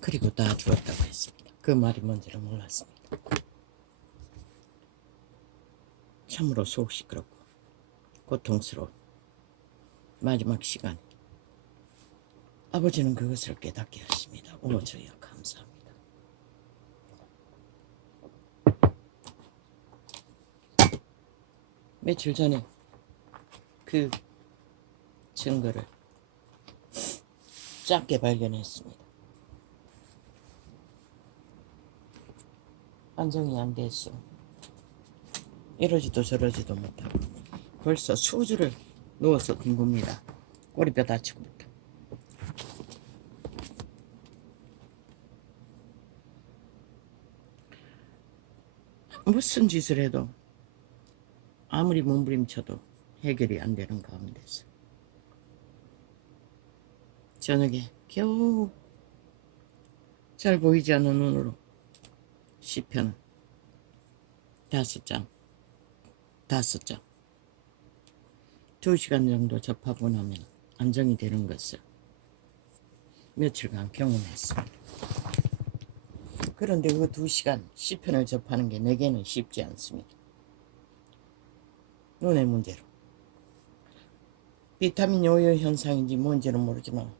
그리고 다 죽었다고 했습니다. 그 말이 뭔지를 몰랐습니다. 참으로 속 시끄럽고 고통스러운 마지막 시간, 아버지는 그것을 깨닫게 하십니다. 오 저희야 감사합니다. 며칠 전에 그 증거를 작게 발견했습니다. 안정이 안 됐어. 이러지도 저러지도 못하고 벌써 수주를 누워서 뒹굽니다. 꼬리뼈 다치고부터. 무슨 짓을 해도 아무리 몸부림쳐도 해결이 안 되는 가운데서 저녁에 겨우 잘 보이지 않는 눈으로 시편을 5장 2시간 정도 접하고 나면 안정이 되는 것을 며칠간 경험했습니다. 그런데 그 2시간 시편을 접하는 게 내게는 쉽지 않습니다. 눈의 문제로. 비타민 요요 현상인지 뭔지는 모르지만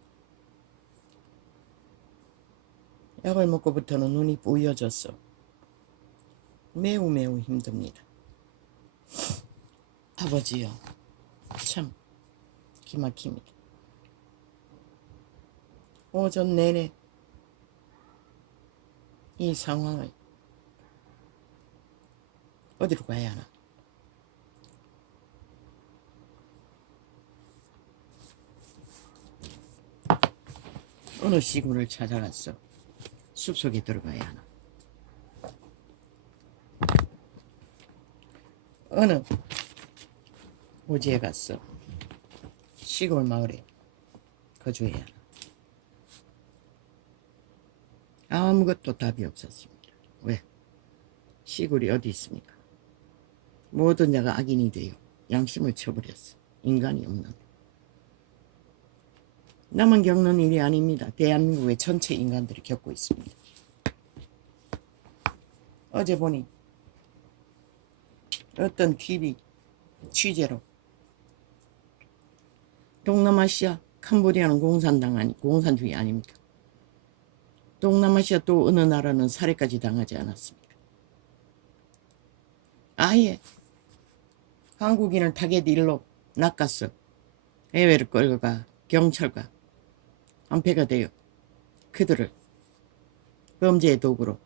약을 먹고부터는 눈이 뿌여졌어. 매우 힘듭니다. 아버지요, 참 기막힙니다. 오전 내내 이 상황을 어디로 가야 하나. 어느 시골을 찾아갔어. 숲속에 들어가야 하나. 어느 오지에 갔어. 시골 마을에 거주해야 하나. 아무것도 답이 없었습니다. 왜? 시골이 어디 있습니까? 모든 자가 악인이 되어 양심을 쳐버렸어. 인간이 없는. 나만 겪는 일이 아닙니다. 대한민국의 전체 인간들이 겪고 있습니다. 어제 보니 어떤 TV 취재로 동남아시아 캄보디아는 공산주의 아닙니까? 동남아시아 또 어느 나라는 살해까지 당하지 않았습니까? 아예 한국인을 타겟일로 낚았어. 해외를 끌고가 경찰과 한패가 되어 그들을 범죄의 도구로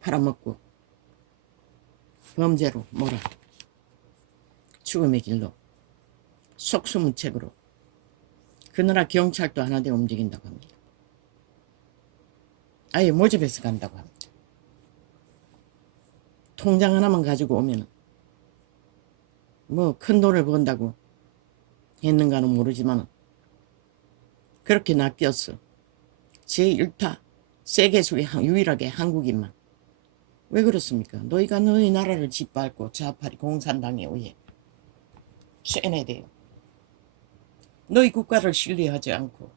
팔아먹고 범죄로 몰아 죽음의 길로 속수무책으로 그 나라 경찰도 하나 돼 움직인다고 합니다. 아예 모집해서 간다고 합니다. 통장 하나만 가지고 오면 뭐 큰 돈을 번다고 했는가는 모르지만 그렇게 낚였어. 제1타 세계 속에 유일하게 한국인만. 왜 그렇습니까? 너희가 너희 나라를 짓밟고 좌파리 공산당에 의해 쇠뇌돼요. 너희 국가를 신뢰하지 않고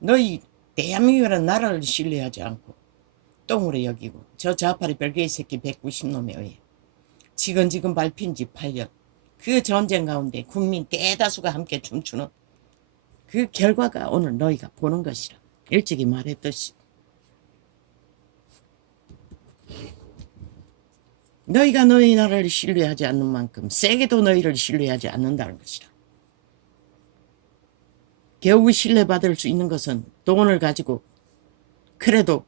너희 대한민국이라는 나라를 신뢰하지 않고 똥으로 여기고 저 좌파리 별개의 새끼 190놈에 의해 지근지근 밟힌 지 8년 그 전쟁 가운데 국민 대다수가 함께 춤추는 그 결과가 오늘 너희가 보는 것이라. 일찍이 말했듯이 너희가 너희 나라를 신뢰하지 않는 만큼 세계도 너희를 신뢰하지 않는다는 것이라. 겨우 신뢰받을 수 있는 것은 돈을 가지고 그래도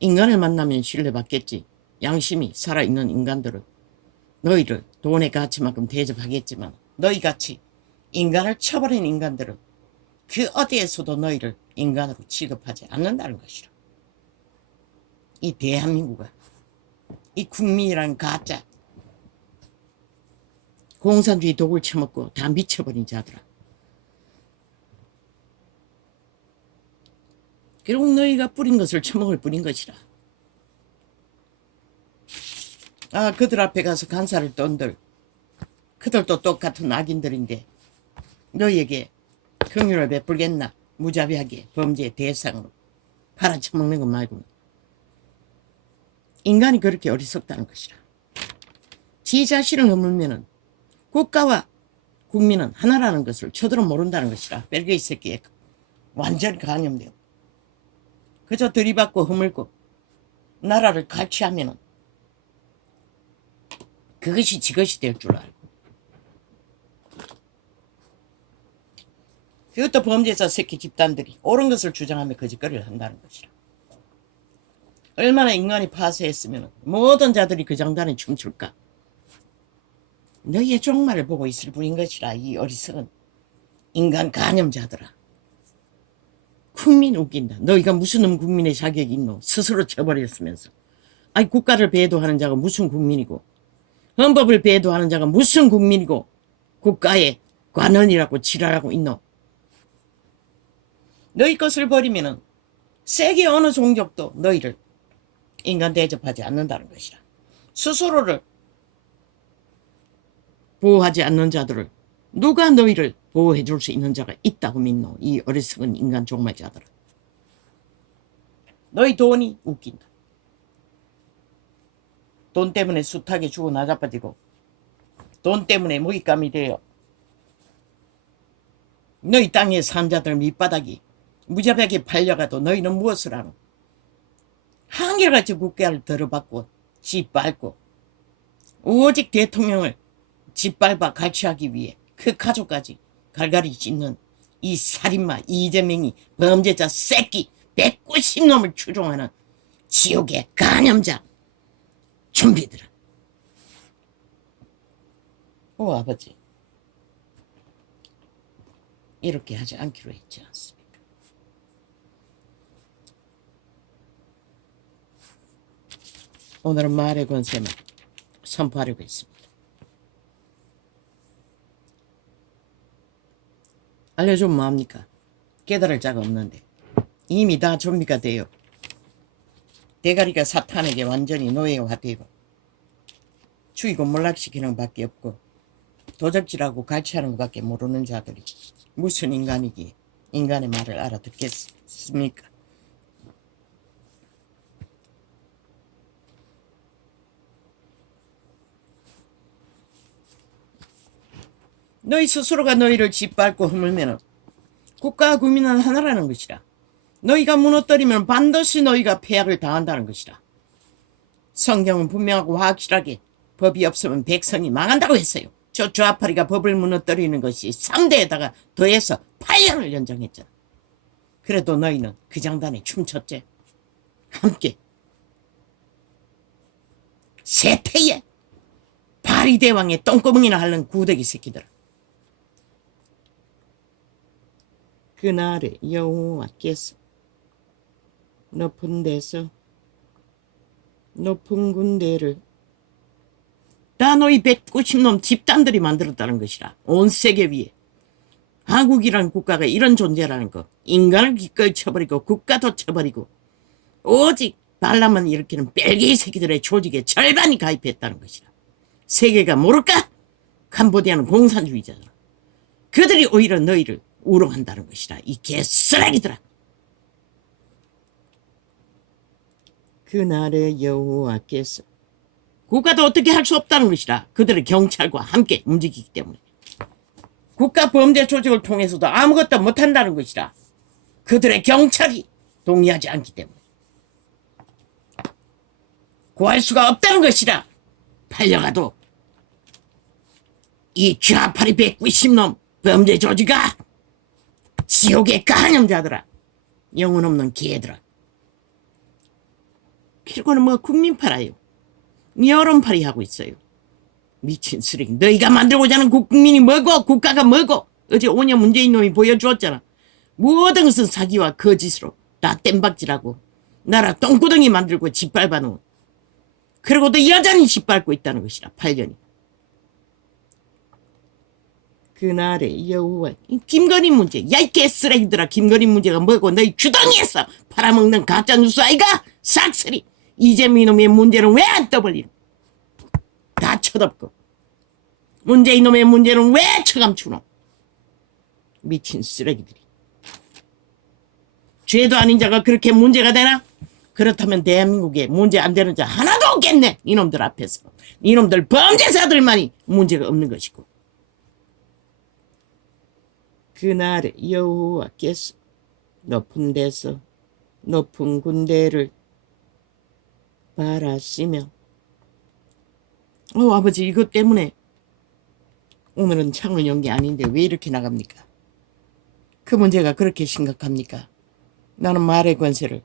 인간을 만나면 신뢰받겠지. 양심이 살아있는 인간들은 너희를 돈의 가치만큼 대접하겠지만 너희같이 인간을 쳐버린 인간들은 그 어디에서도 너희를 인간으로 취급하지 않는다는 것이라. 이 대한민국은 이 국민이라는 가짜 공산주의 독을 처먹고 다 미쳐버린 자들아. 결국 너희가 뿌린 것을 처먹을 뿐인 것이라. 아, 그들 앞에 가서 간사를 떤들 그들도 똑같은 악인들인데 너희에게 긍휼을 베풀겠나. 무자비하게 범죄의 대상으로 팔아쳐먹는 것 말고. 인간이 그렇게 어리석다는 것이라. 지 자신을 허물면은 국가와 국민은 하나라는 것을 저들은 모른다는 것이라. 벨기에 새끼에 완전히 간염되고 그저 들이받고 허물고 나라를 갈취하면은 그것이 지것이 될 줄 알고. 그것도 범죄자 새끼 집단들이 옳은 것을 주장하며 거짓거리를 한다는 것이라. 얼마나 인간이 파쇄했으면 모든 자들이 그 장단에 춤출까. 너희의 종말을 보고 있을 뿐인 것이라. 이 어리석은 인간 간염자들아. 국민 웃긴다. 너희가 무슨 놈 국민의 자격이 있노. 스스로 쳐버렸으면서. 아니 국가를 배도하는 자가 무슨 국민이고 헌법을 배도하는 자가 무슨 국민이고 국가의 관원이라고 지랄하고 있노. 너희 것을 버리면은 세계 어느 종족도 너희를 인간 대접하지 않는다는 것이라. 스스로를 보호하지 않는 자들을 누가 너희를 보호해 줄 수 있는 자가 있다고 믿노. 이 어리석은 인간 종말자들아. 너희 돈이 웃긴다. 돈 때문에 숱하게 죽어 나자빠지고 돈 때문에 먹잇감이 되어 너희 땅에 산 자들 밑바닥이 무자비하게 팔려가도 너희는 무엇을 하노. 한결같이 국가를 들어받고 짓밟고 오직 대통령을 짓밟아 갈취하기 위해 그 가족까지 갈갈이 찢는 이 살인마 이재명이 범죄자 새끼 190놈을 추종하는 지옥의 간염자 좀비들아. 오 아버지 이렇게 하지 않기로 했지 않습니까? 오늘은 말의 권세만 선포하려고 했습니다. 알려주면 뭐합니까? 깨달을 자가 없는데 이미 다 좀비가 돼요. 대가리가 사탄에게 완전히 노예화되고 죽이고 몰락시키는 밖에 없고 도적질하고 갈취하는 것밖에 모르는 자들이 무슨 인간이기에 인간의 말을 알아듣겠습니까? 너희 스스로가 너희를 짓밟고 허물면 국가와 국민은 하나라는 것이라. 너희가 무너뜨리면 반드시 너희가 폐악을 당한다는 것이라. 성경은 분명하고 확실하게 법이 없으면 백성이 망한다고 했어요. 저 좌파리가 법을 무너뜨리는 것이 3대에다가 더해서 8년을 연장했잖아. 그래도 너희는 그 장단에 춤췄지. 함께 세태에 바리대왕의 똥구멍이나 하는 구더기 새끼들아. 그날에 여호와께서 높은 데서 높은 군대를 다 너희 190놈 집단들이 만들었다는 것이라. 온 세계 위에 한국이라는 국가가 이런 존재라는 거. 인간을 기꺼이 쳐버리고 국가도 쳐버리고 오직 반란만 일으키는 벨기에 새끼들의 조직에 절반이 가입했다는 것이라. 세계가 모를까? 캄보디아는 공산주의자잖아. 그들이 오히려 너희를 우롱한다는 것이라. 이 개쓰레기들아. 그날의 여호와께서 국가도 어떻게 할 수 없다는 것이라. 그들의 경찰과 함께 움직이기 때문에 국가 범죄 조직을 통해서도 아무것도 못한다는 것이라. 그들의 경찰이 동의하지 않기 때문에 구할 수가 없다는 것이라. 팔려가도 이 좌파리 190놈 범죄 조직아, 지옥의 간염자들아, 영혼 없는 개들아. 그리고는 뭐 국민 팔아요. 여론팔이 하고 있어요. 미친 쓰레기. 너희가 만들고자 하는 국민이 뭐고 국가가 뭐고. 어제 5년 문재인 놈이 보여주었잖아. 모든 것은 사기와 거짓으로 다 땜박질하고 나라 똥구덩이 만들고 짓밟아 놓은. 그리고도 여전히 짓밟고 있다는 것이라. 8년이. 그날의 여호와. 김건희 문제. 야 이 개쓰레기들아. 김건희 문제가 뭐고 너희 주덩이에서 팔아먹는 가짜뉴스 아이가? 싹쓸이. 이재명 놈의 문제는 왜 안 떠벌리노? 다 쳐덮고 문재인 놈의 문제는 왜 처감추노? 미친 쓰레기들이. 죄도 아닌 자가 그렇게 문제가 되나? 그렇다면 대한민국에 문제 안 되는 자 하나도 없겠네. 이놈들 앞에서. 이놈들 범죄자들만이 문제가 없는 것이고. 그날에 여호와께서 높은 데서 높은 군대를 바라시며 아버지 이것 때문에 오늘은 창을 연 게 아닌데 왜 이렇게 나갑니까? 그 문제가 그렇게 심각합니까? 나는 말의 권세를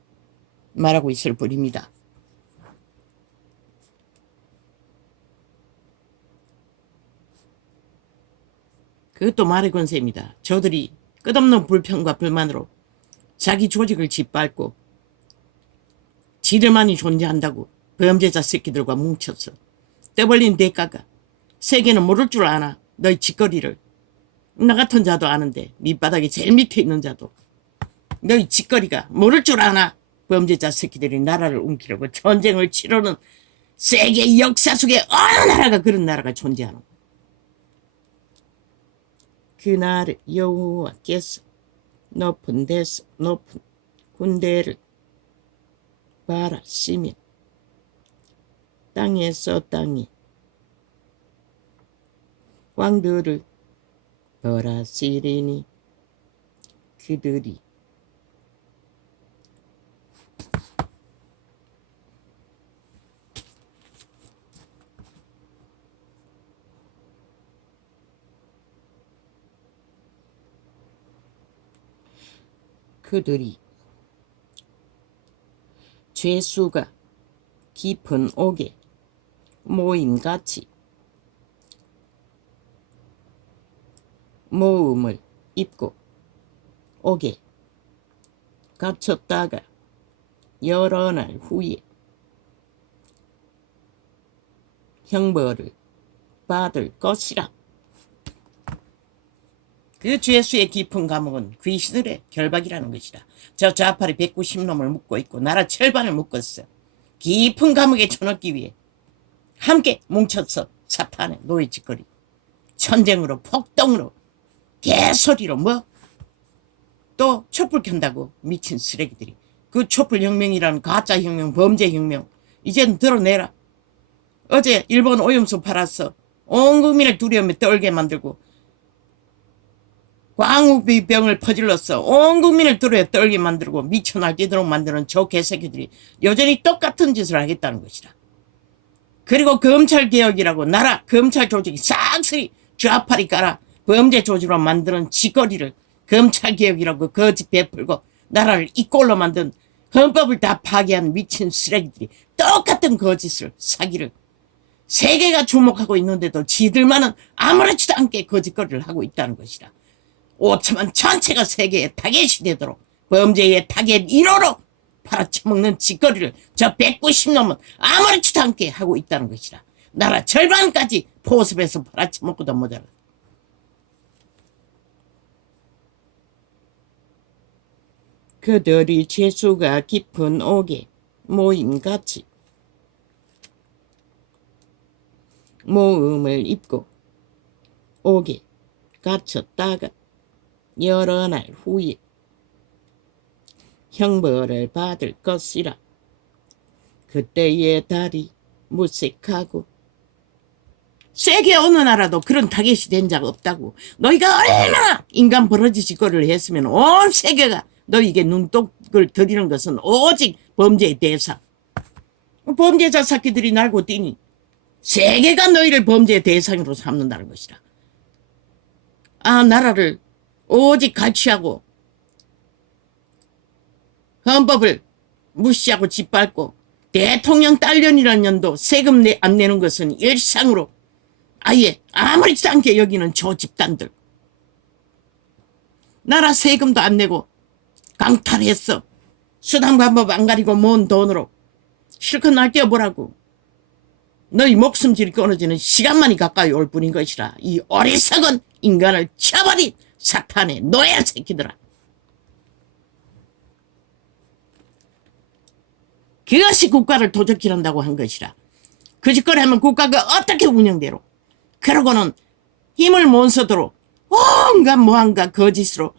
말하고 있을 뿐입니다. 그것도 말의 권세입니다. 저들이 끝없는 불평과 불만으로 자기 조직을 짓밟고 지들만이 존재한다고 범죄자 새끼들과 뭉쳐서 떼벌린 대가가 세계는 모를 줄 아나. 너희 짓거리를. 나 같은 자도 아는데 밑바닥에 제일 밑에 있는 자도 너희 짓거리가 모를 줄 아나. 범죄자 새끼들이 나라를 움키려고 전쟁을 치르는 세계 역사 속에 어느 나라가 그런 나라가 존재하노. 그날에 여호와께서 높은 데서 높은 군대를 바라시며 땅에서 땅에 왕들을 벌하시리니 그들이 죄수가 깊은 옥에 모임같이 모음을 입고 옥에 갇혔다가 여러 날 후에 형벌을 받을 것이라. 그 죄수의 깊은 감옥은 귀신들의 결박이라는 것이다. 저 좌팔이 190놈을 묶고 있고 나라 절반을 묶었어. 깊은 감옥에 쳐넣기 위해 함께 뭉쳤어. 사탄의 노예짓거리. 전쟁으로 폭동으로 개소리로 뭐 또 촛불 켠다고 미친 쓰레기들이. 그 촛불 혁명이라는 가짜 혁명 범죄 혁명 이젠 드러내라. 어제 일본 오염수 팔았어. 온 국민을 두려움에 떨게 만들고 광우병을 퍼질렀어. 온 국민을 두려워 떨게 만들고 미쳐 날뛰도록 만드는 저 개새끼들이 여전히 똑같은 짓을 하겠다는 것이다. 그리고 검찰개혁이라고 나라 검찰 조직이 싹쓸이 좌팔이 깔아 범죄 조직으로 만드는 짓거리를 검찰개혁이라고 거짓 베풀고 나라를 이 꼴로 만든 헌법을 다 파괴한 미친 쓰레기들이 똑같은 거짓을 사기를 세계가 주목하고 있는데도 지들만은 아무렇지도 않게 거짓거리를 하고 있다는 것이다. 5천만 전체가 세계의 타겟이 되도록 범죄의 타겟 1호로 팔아쳐먹는 짓거리를 저 190놈은 아무렇지도 않게 하고 있다는 것이다. 나라 절반까지 포섭해서 팔아쳐먹고도 모자라. 그들이 죄수가 깊은 옥에 모임같이 모음을 입고 옥에 갇혔다가 여러 날 후에 형벌을 받을 것이라. 그때의 달이 무색하고 세계 어느 나라도 그런 타겟이 된 적 없다고. 너희가 얼마나 인간 버러지짓거리를 했으면 온 세계가 너희에게 눈독을 들이는 것은 오직 범죄의 대상. 범죄자 새끼들이 날고 뛰니 세계가 너희를 범죄의 대상으로 삼는다는 것이다. 아, 나라를 오직 갈취하고 헌법을 무시하고 짓밟고 대통령 딸년이라는 년도 세금 안 내는 것은 일상으로 아예 아무렇지도 않게 여기는 저 집단들. 나라 세금도 안 내고 강탈했어. 수당 방법 안 가리고 모은 돈으로 실컷 날뛰어보라고. 너희 목숨질이 끊어지는 시간만이 가까이 올 뿐인 것이라. 이 어리석은 인간을 쳐버린 사탄의 노예 새끼들아. 그것이 국가를 도적질한다고 한 것이라. 그 짓거리 하면 국가가 어떻게 운영되로. 그러고는 힘을 못 써도록 온갖 뭐한가 거짓으로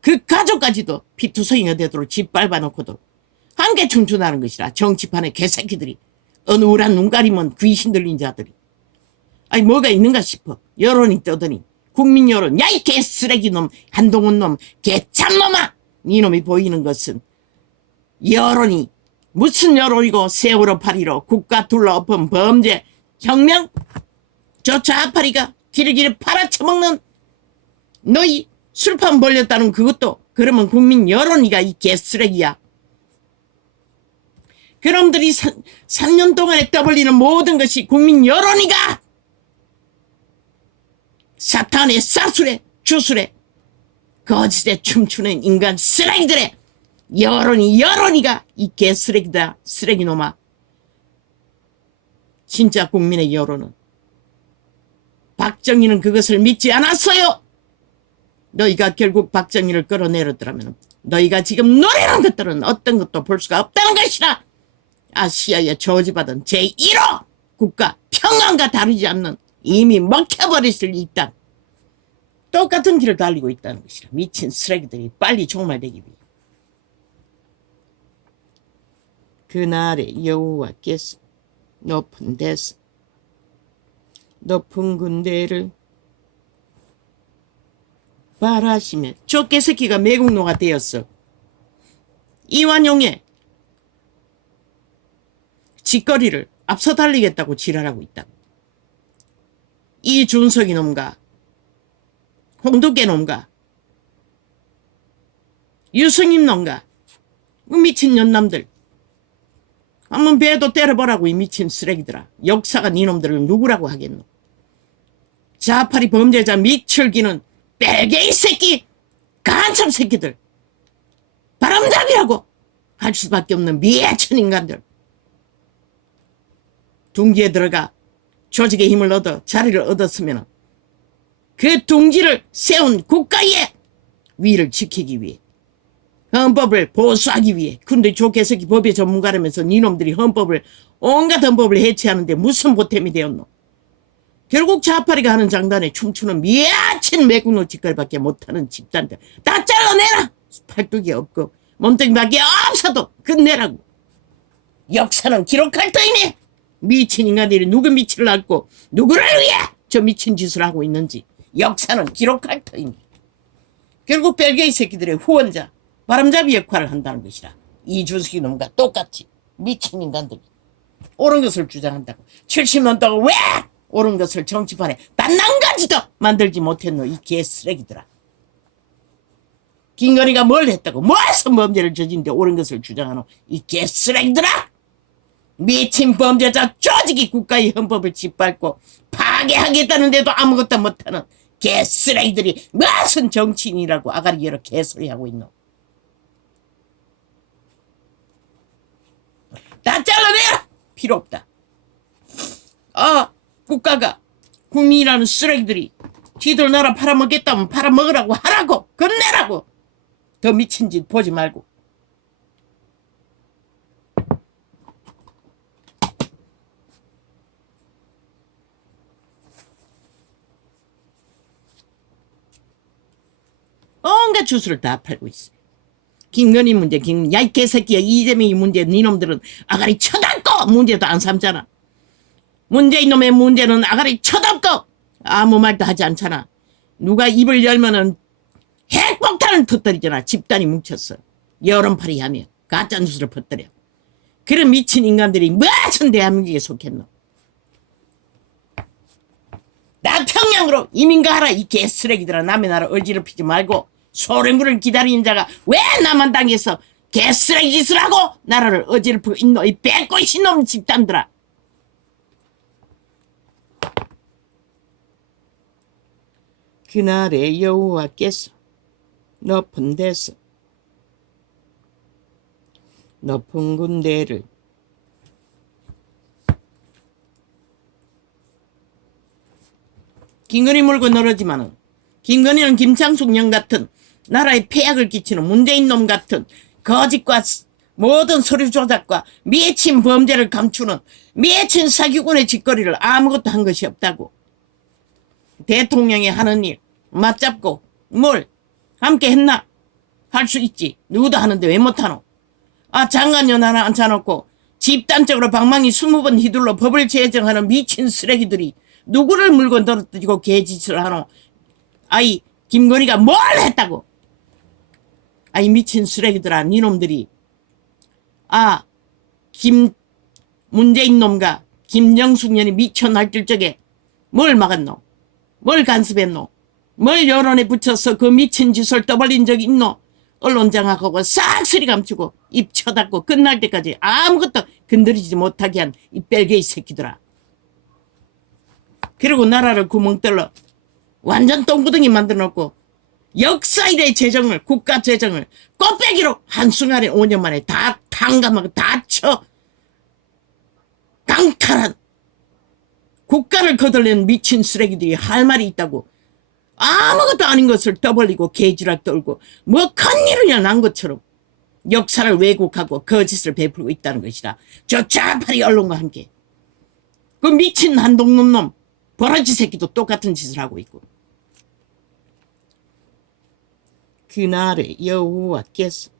그 가족까지도 피투성이가 되도록 짓밟아 놓고도 함께 춤추다는 것이라. 정치판의 개새끼들이, 어느 우란 눈 가리면 귀신 들린 자들이. 아니 뭐가 있는가 싶어. 여론이 떠더니 국민 여론, 야 이 개쓰레기 놈, 한동훈 놈, 개참놈아, 이놈이 보이는 것은 여론이 무슨 여론이고, 세월호 8.15 국가 둘러엎은 범죄 혁명, 저 좌파리가 길을 팔아쳐먹는 너희 술판 벌렸다는 그것도 그러면 국민 여론이가 이 개쓰레기야. 그놈들이 3년 동안에 떠벌리는 모든 것이 국민 여론이가. 사탄의 사술에 주술에 거짓에 춤추는 인간 쓰레기들의 여론이가 이 개쓰레기다. 쓰레기놈아. 진짜 국민의 여론은 박정희는 그것을 믿지 않았어요. 너희가 결국 박정희를 끌어내렸더라면 너희가 지금 노래하는 것들은 어떤 것도 볼 수가 없다는 것이라. 아시아에 저지받은 제1호 국가 평안과 다르지 않는 이미 먹혀버리실 이 땅, 똑같은 길을 달리고 있다는 것이라. 미친 쓰레기들이 빨리 종말되기 위해. 그날에 여호와께서 높은 데서 높은 군대를 발하시며, 저 개새끼가 매국노가 되었어. 이완용의 짓거리를 앞서 달리겠다고 지랄하고 있다. 이준석이 놈과 홍두깨 놈과 유승임 놈과 미친 년남들 한번 배도 때려보라고. 이 미친 쓰레기들아. 역사가 니놈들을 누구라고 하겠노. 자파리 범죄자 미철기는 빼개이 새끼, 간첩 새끼들, 바람잡이라고 할 수밖에 없는 미해천 인간들. 둥지에 들어가 조직의 힘을 얻어 자리를 얻었으면 그 둥지를 세운 국가의 위를 지키기 위해, 헌법을 보수하기 위해. 근데 저 개새끼 법의 전문가라면서 니놈들이 온갖 헌법을 해체하는데 무슨 보탬이 되었노. 결국 좌파리가 하는 장단에 춤추는 미친 매국노 짓거리밖에 못하는 집단들 다 잘라내라. 팔뚝이 없고 몸뚱이밖에 없어도 끝내라고. 역사는 기록할 터이니 미친 인간들이 누구 미치를 앓고 누구를 위해 저 미친 짓을 하고 있는지 역사는 기록할 터이니. 결국 벨게이 새끼들의 후원자, 바람잡이 역할을 한다는 것이라. 이준석이 놈과 똑같이 미친 인간들이 옳은 것을 주장한다고 70년 동안 왜 옳은 것을 정치판에 단 한 가지도 만들지 못했노. 이 개쓰레기들아. 김건희가 뭘 했다고, 무슨 범죄를 저지른데 옳은 것을 주장하노. 이 개쓰레기들아. 미친 범죄자 조직이 국가의 헌법을 짓밟고 파괴하겠다는데도 아무것도 못하는 개쓰레기들이 무슨 정치인이라고 아가리 열어 개소리하고 있노. 다 잘라내라. 필요 없다. 국가가 국민이라는 쓰레기들이 지들 나라 팔아먹겠다면 팔아먹으라고 하라고. 건네라고. 더 미친 짓 보지 말고. 온갖 주술을 다 팔고 있어. 김건희 문제, 야 이 개새끼야. 이재명이 문제, 니놈들은 아가리 쳐담고 문제도 안 삼잖아. 문재인 놈의 문제는 아가리 쳐담고 아무 말도 하지 않잖아. 누가 입을 열면은 핵폭탄을 터뜨리잖아. 집단이 뭉쳤어. 여론파리 하며 가짜뉴스를 퍼뜨려. 그런 미친 인간들이 무슨 대한민국에 속했노. 나 평양으로 이민가하라. 이 개쓰레기들아. 남의 나라 어지럽히지 말고. 소련군을 기다리는 자가 왜 남한 땅에서 개쓰레기 짓을 하고 나라를 어지럽히고 있노. 이 빼꼬신 놈 집단들아. 그날에 여호와께서 높은 데서 높은 군대를 김건희 물고 늘어지만은, 김건희는 김창숙 년 같은 나라에 폐악을 끼치는 문재인 놈 같은 거짓과 모든 서류 조작과 미친 범죄를 감추는 미친 사기꾼의 짓거리를 아무것도 한 것이 없다고. 대통령이 하는 일 맞잡고 뭘 함께 했나? 할 수 있지. 누구도 하는데 왜 못하노? 아, 장관연 하나 앉혀놓고 집단적으로 방망이 20번 휘둘러 법을 제정하는 미친 쓰레기들이 누구를 물건 떨어뜨리고 개짓을 하노? 아이, 김건희가 뭘 했다고? 아이, 미친 쓰레기들아, 니놈들이. 아, 문재인 놈과 김정숙 년이 미쳐 날뛸 적에 뭘 막았노? 뭘 간섭했노? 뭘 여론에 붙여서 그 미친 짓을 떠벌린 적이 있노? 언론장악하고 싹쓸이 감추고 입 쳐닫고 끝날 때까지 아무것도 건드리지 못하게 한 이 뺄개이 새끼들아. 그리고 나라를 구멍뚫러 완전 똥구덩이 만들어놓고 역사 이래 재정을, 국가 재정을 꽃배기로 한순간에 5년 만에 다 탕감하고 다 쳐 강탈한 국가를 거들낸 미친 쓰레기들이 할 말이 있다고. 아무것도 아닌 것을 떠벌리고 개지락 떨고 뭐 큰일이냐 난 것처럼 역사를 왜곡하고 거짓을 베풀고 있다는 것이다. 저 좌파리 언론과 함께. 그 미친 한동놈 버러지 새끼도 똑같은 짓을 하고 있고. 그날에 여호와께서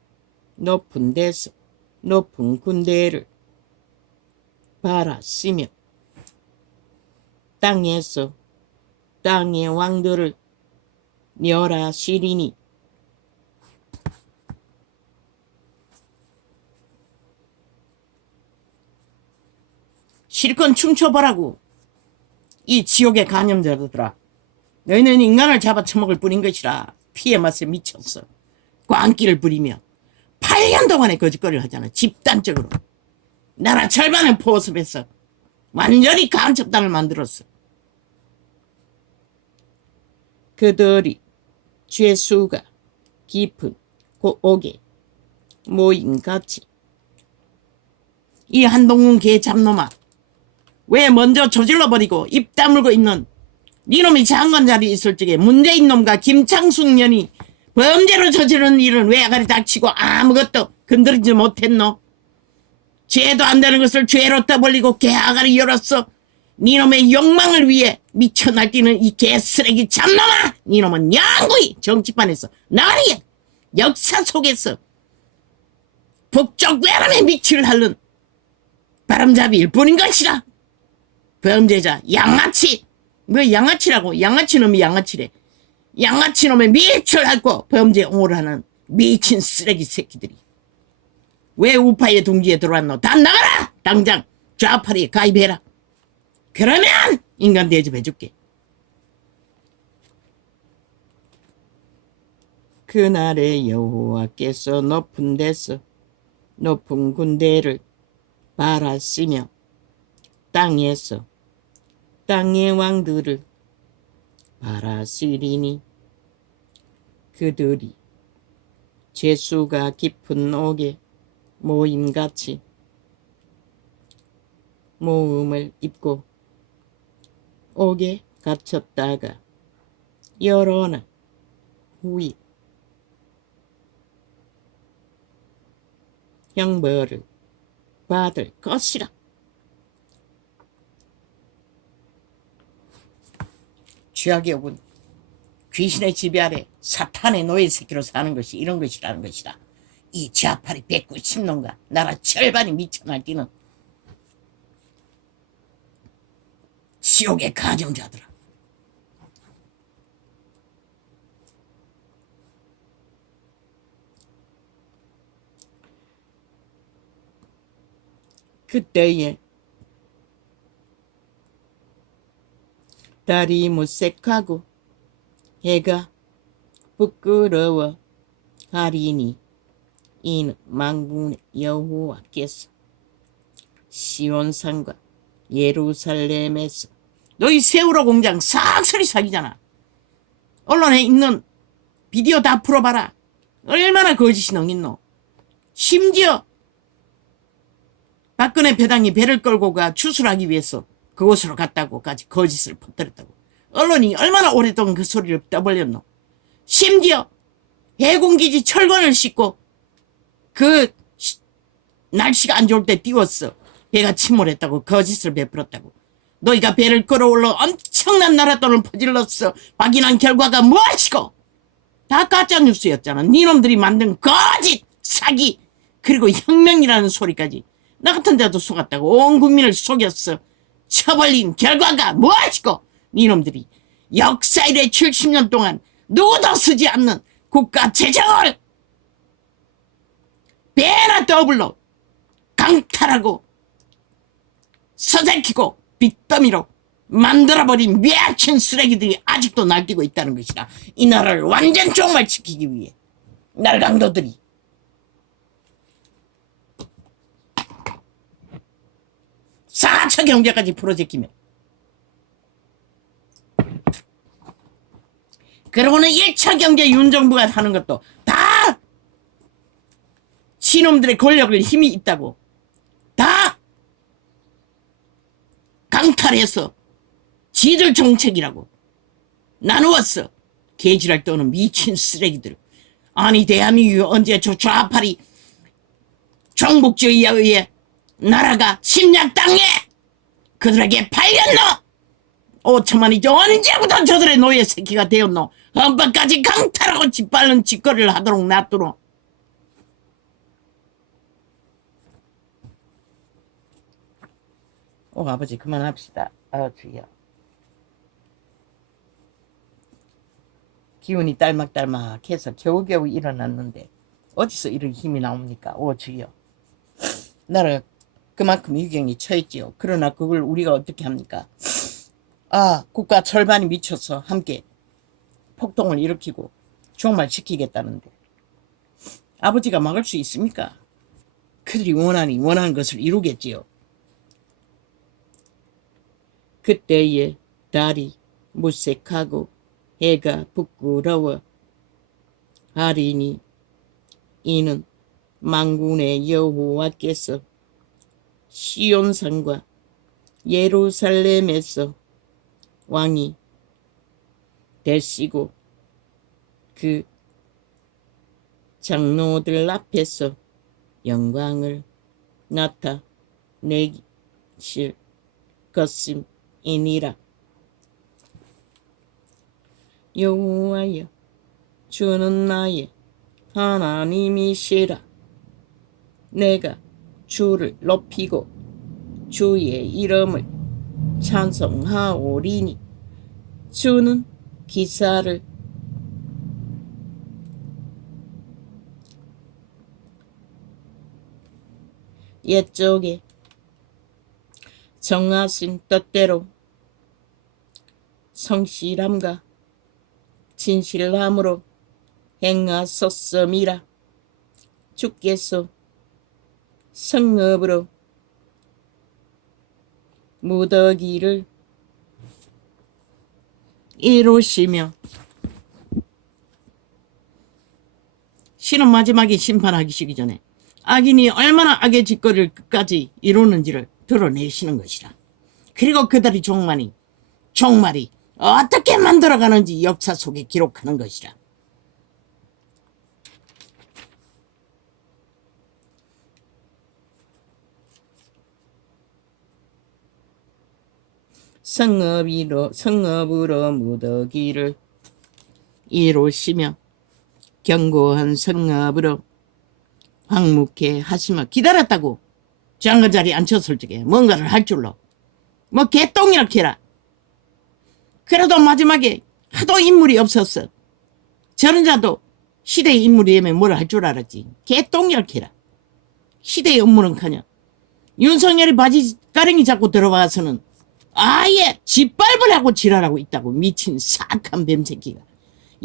높은 데서 높은 군대를 바라시며 땅에서 땅의 왕들을 멸하시리니 실컷 춤춰보라고. 이 지옥의 간염자들아, 너희는 인간을 잡아 처먹을 뿐인 것이라. 피의 맛에 미쳤어. 광기를 부리며 8년 동안의 거짓거리를 하잖아. 집단적으로 나라 절반을 포섭해서 완전히 간첩단을 만들었어. 그들이 죄수가 깊은 옥에 모임같이. 이 한동훈 개 잡놈아, 왜 먼저 저질러버리고 입 다물고 있는 니놈이 장관 자리에 있을 적에 문재인 놈과 김창숙 년이 범죄로 저지른 일은 왜 아가리 닥치고 아무것도 건드리지 못했노? 죄도 안 되는 것을 죄로 떠벌리고 개 아가리 열었어. 니놈의 욕망을 위해 미쳐 날뛰는 이 개쓰레기 참놈아! 니놈은 양구히 정치판에서 나리 역사 속에서 북쪽 외람의 밑을 핥는 바람잡이일 뿐인 것이다. 범죄자 양아치. 뭐 양아치라고? 양아치놈이 양아치래. 양아치놈의 밑을 핥고 범죄 옹호를 하는 미친 쓰레기 새끼들이 왜 우파의 둥지에 들어왔노? 다 나가라! 당장 좌파리에 가입해라. 그러면 인간 대접해줄게. 그날에 여호와께서 높은 데서 높은 군대를 바라시며 땅에서 땅의 왕들을 바라시리니 그들이 죄수가 깊은 옥에 모임같이 모음을 입고 옥에 갇혔다가 여러 날 후에 형벌을 받을 것이라. 죄악의 옥은 귀신의 지배 아래 사탄의 노예 새끼로 사는 것이 이런 것이라는 것이다. 이 좌파리 190년과 나라 절반이 미쳐 날뛰는 지옥의 가정자들아. 그때에 달이 무색하고 해가 부끄러워 하리니 이는 만군의 여호와께서 시온산과 예루살렘에서 너희 세월호 공장 싹쓸이 사기잖아. 언론에 있는 비디오 다 풀어봐라. 얼마나 거짓이 넘있노. 심지어 박근혜 배당이 배를 끌고 가 추수하기 위해서 그곳으로 갔다고까지 거짓을 퍼뜨렸다고. 언론이 얼마나 오랫동안 그 소리를 떠벌렸노. 심지어 해군기지 철근을 싣고 그 날씨가 안 좋을 때 띄웠어. 배가 침몰했다고 거짓을 베풀었다고. 너희가 배를 끌어올려 엄청난 나랏돈을 퍼질렀어. 확인한 결과가 무엇이고 다 가짜뉴스였잖아. 니놈들이 만든 거짓 사기 그리고 혁명이라는 소리까지 나 같은 데도 속았다고. 온 국민을 속였어. 처벌린 결과가 무엇이고 니놈들이 역사 이래 70년 동안 누구도 쓰지 않는 국가 재정을 배나 더블로 강탈하고 서색히고 빚더미로 만들어버린 미친 쓰레기들이 아직도 날뛰고 있다는 것이다. 이 나라를 완전 종말시키기 위해 날강도들이 사차 경제까지 풀어제끼며 그러고는 1차 경제 윤정부가 하는 것도 다 신놈들의 권력을 힘이 있다고 다 강탈해서 지들 정책이라고 나누었어. 개지랄 떠는 미친 쓰레기들. 아니 대한민국이 언제 저 좌파리 종북주의에 의해 나라가 침략당해 그들에게 팔렸노? 5천만이죠. 언제부터 저들의 노예 새끼가 되었노? 헌법까지 강탈하고 짓밟는 짓거리를 하도록 놔두노? 아버지 그만합시다. 주여. 기운이 딸막딸막해서 겨우겨우 일어났는데 어디서 이런 힘이 나옵니까? 주여. 나라 그만큼 위경이 처했지요. 그러나 그걸 우리가 어떻게 합니까? 국가 절반이 미쳐서 함께 폭동을 일으키고 종말시키겠다는데 아버지가 막을 수 있습니까? 그들이 원하는 것을 이루겠지요. 그때의 달이 무색하고 해가 부끄러워 하리니 이는 만군의 여호와께서 시온산과 예루살렘에서 왕이 되시고 그 장로들 앞에서 영광을 나타내실 것임이니라. 여호와여 주는 나의 하나님이시라. 내가 주를 높이고 주의 이름을 찬송하오리니 주는 기사를 옛적에 정하신 뜻대로 성실함과 진실함으로 행하셨음이라. 주께서 성읍으로 무더기를 이루시며 신은 마지막에 심판하시기 전에 악인이 얼마나 악의 짓거리를 끝까지 이루는지를 드러내시는 것이라. 그리고 그들의 종말이 어떻게 만들어가는지 역사 속에 기록하는 것이라. 성읍으로 무더기를 이루시며 견고한 성읍으로 황묵해 하시며 기다렸다고. 장관 자리에 앉혔을 적에 뭔가를 할 줄로 뭐 개똥이렇게 해라. 그래도 마지막에 하도 인물이 없었어. 저런 자도 시대의 인물이 되면 뭘 할 줄 알았지. 개똥이렇게 해라. 시대의 업무는커녕 윤석열이 바지가랭이 잡고 들어와서는 아예 짓밟을 하고 지랄하고 있다고. 미친 사악한 뱀새끼가.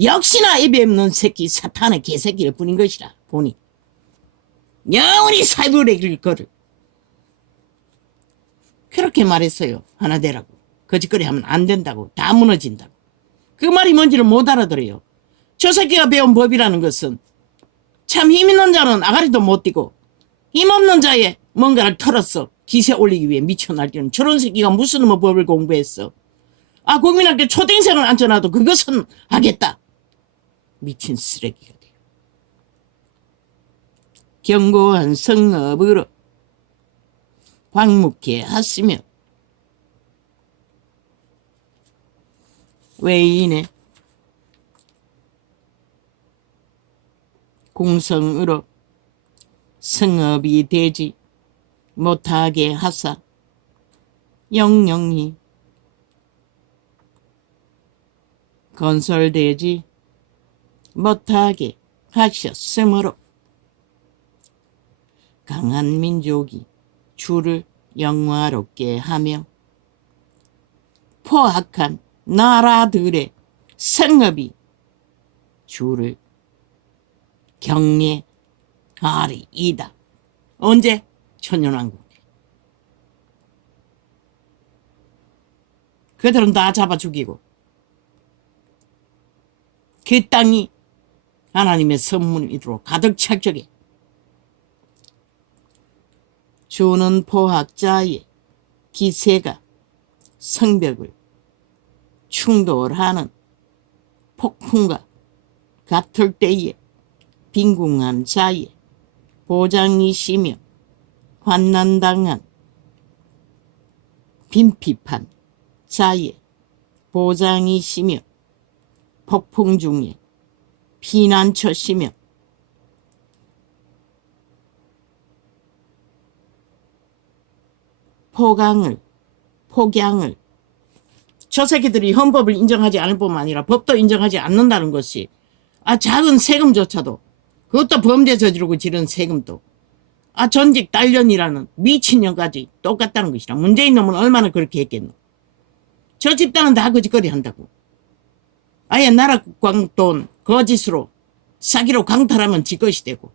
역시나 입에 없는 새끼 사탄의 개새끼를 뿐인 것이라. 보니 영원히 살부레길 거를 그렇게 말했어요. 하나 되라고. 거짓거리 하면 안 된다고. 다 무너진다고. 그 말이 뭔지를 못 알아들어요. 저 새끼가 배운 법이라는 것은 참 힘 있는 자는 아가리도 못 띄고 힘없는 자의 뭔가를 털었어 기세 올리기 위해 미쳐 날뛰는 저런 새끼가 무슨 법을 공부했어. 국민학교 초등생을 앉혀놔도 그것은 하겠다. 미친 쓰레기가 돼요. 견고한 성읍으로 황묵해 하시며 외인의 공성으로 성업이 되지 못하게 하사 영영히 건설되지 못하게 하셨으므로 강한 민족이 주를 영화롭게 하며 포악한 나라들의 성읍이 주를 경외하리이다. 언제? 천년왕국. 그들은 다 잡아 죽이고 그 땅이 하나님의 선물이로 가득 착적해. 주는 포악자의 기세가 성벽을 충돌하는 폭풍과 같을 때에 빈궁한 자의 보장이시며 환난당한 빈핍한 자의 보장이시며 폭풍 중에 피난처시며 폭양을 저 새끼들이 헌법을 인정하지 않을 뿐만 아니라 법도 인정하지 않는다는 것이 작은 세금조차도 그것도 범죄 저지르고 지른 세금도 전직 딸년이라는 미친년까지 똑같다는 것이라. 문재인 놈은 얼마나 그렇게 했겠노. 저 집단은 다 거짓거리 한다고. 아예 나라 광돈 거짓으로 사기로 강탈하면 지 것이 되고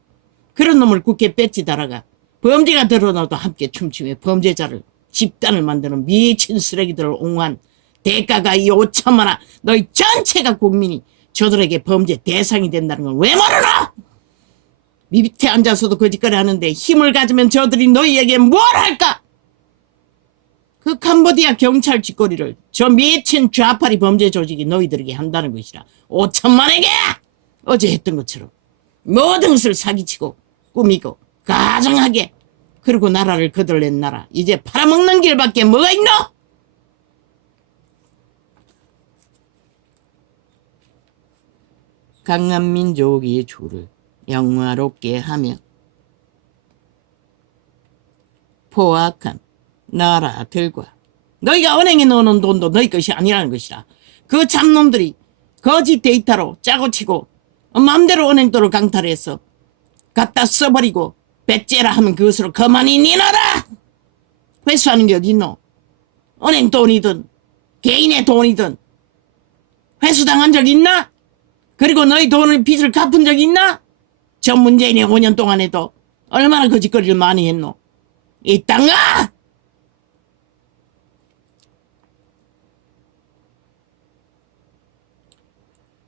그런 놈을 국회에 뺏지 달아가 범죄가 드러나도 함께 춤추며 범죄자를 집단을 만드는 미친 쓰레기들을 옹호한 대가가 이 5천만 원 너희 전체가 국민이 저들에게 범죄 대상이 된다는 걸 왜 모르나? 밑에 앉아서도 거짓거리 하는데 힘을 가지면 저들이 너희에게 뭘 할까? 그 캄보디아 경찰 짓거리를 저 미친 좌파리 범죄 조직이 너희들에게 한다는 것이라. 5천만에게 어제 했던 것처럼 모든 것을 사기치고 꾸미고 가정하게 그리고 나라를 거들낸 나라 이제 팔아먹는 길밖에 뭐가 있노? 강한 민족이 주를 영화롭게 하며 포악한 나라들과 너희가 은행에 넣어놓은 돈도 너희 것이 아니라는 것이라. 그 참놈들이 거짓 데이터로 짜고치고 마음대로 은행돈을 강탈해서 갖다 써버리고 배째라 하면 그것으로 그만이 니 나라 회수하는 게 어딨노? 은행 돈이든 개인의 돈이든 회수당한 적 있나? 그리고 너희 돈을 빚을 갚은 적 있나? 저 문재인이 5년 동안에도 얼마나 거짓거리를 많이 했노? 이 땅아!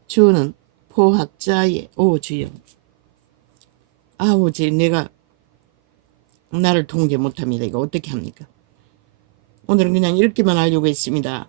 주는 포학자의 주여. 아우지 내가 나를 통제 못합니다. 이거 어떻게 합니까? 오늘은 그냥 읽기만 하려고 했습니다.